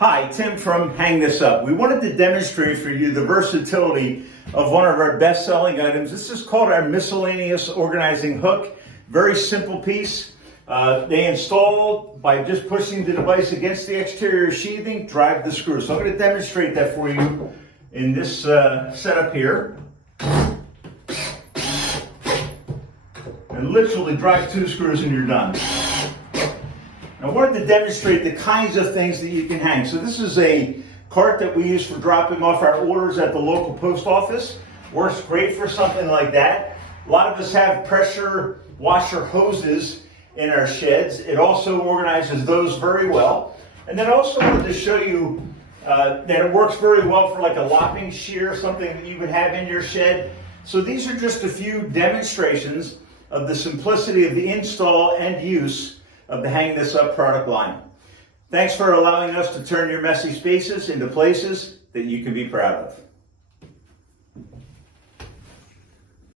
Hi, Tim from Hangthisup. We wanted to demonstrate for you the versatility of one of our best-selling items. This is called our miscellaneous organizing hook. Very simple piece. They install by just pushing the device against the exterior sheathing, drive the screw. So I'm going to demonstrate that for you in this setup here. And literally drive 2 screws and you're done. I wanted to demonstrate the kinds of things that you can hang. So this is a cart that we use for dropping off our orders at the local post office. Works great for something like that. A lot of us have pressure washer hoses in our sheds. It also organizes those very well. And then I also wanted to show you that it works very well for like a lopping shear, something that you would have in your shed. So these are just a few demonstrations of the simplicity of the install and use of the Hangthisup product line. Thanks for allowing us to turn your messy spaces into places that you can be proud of.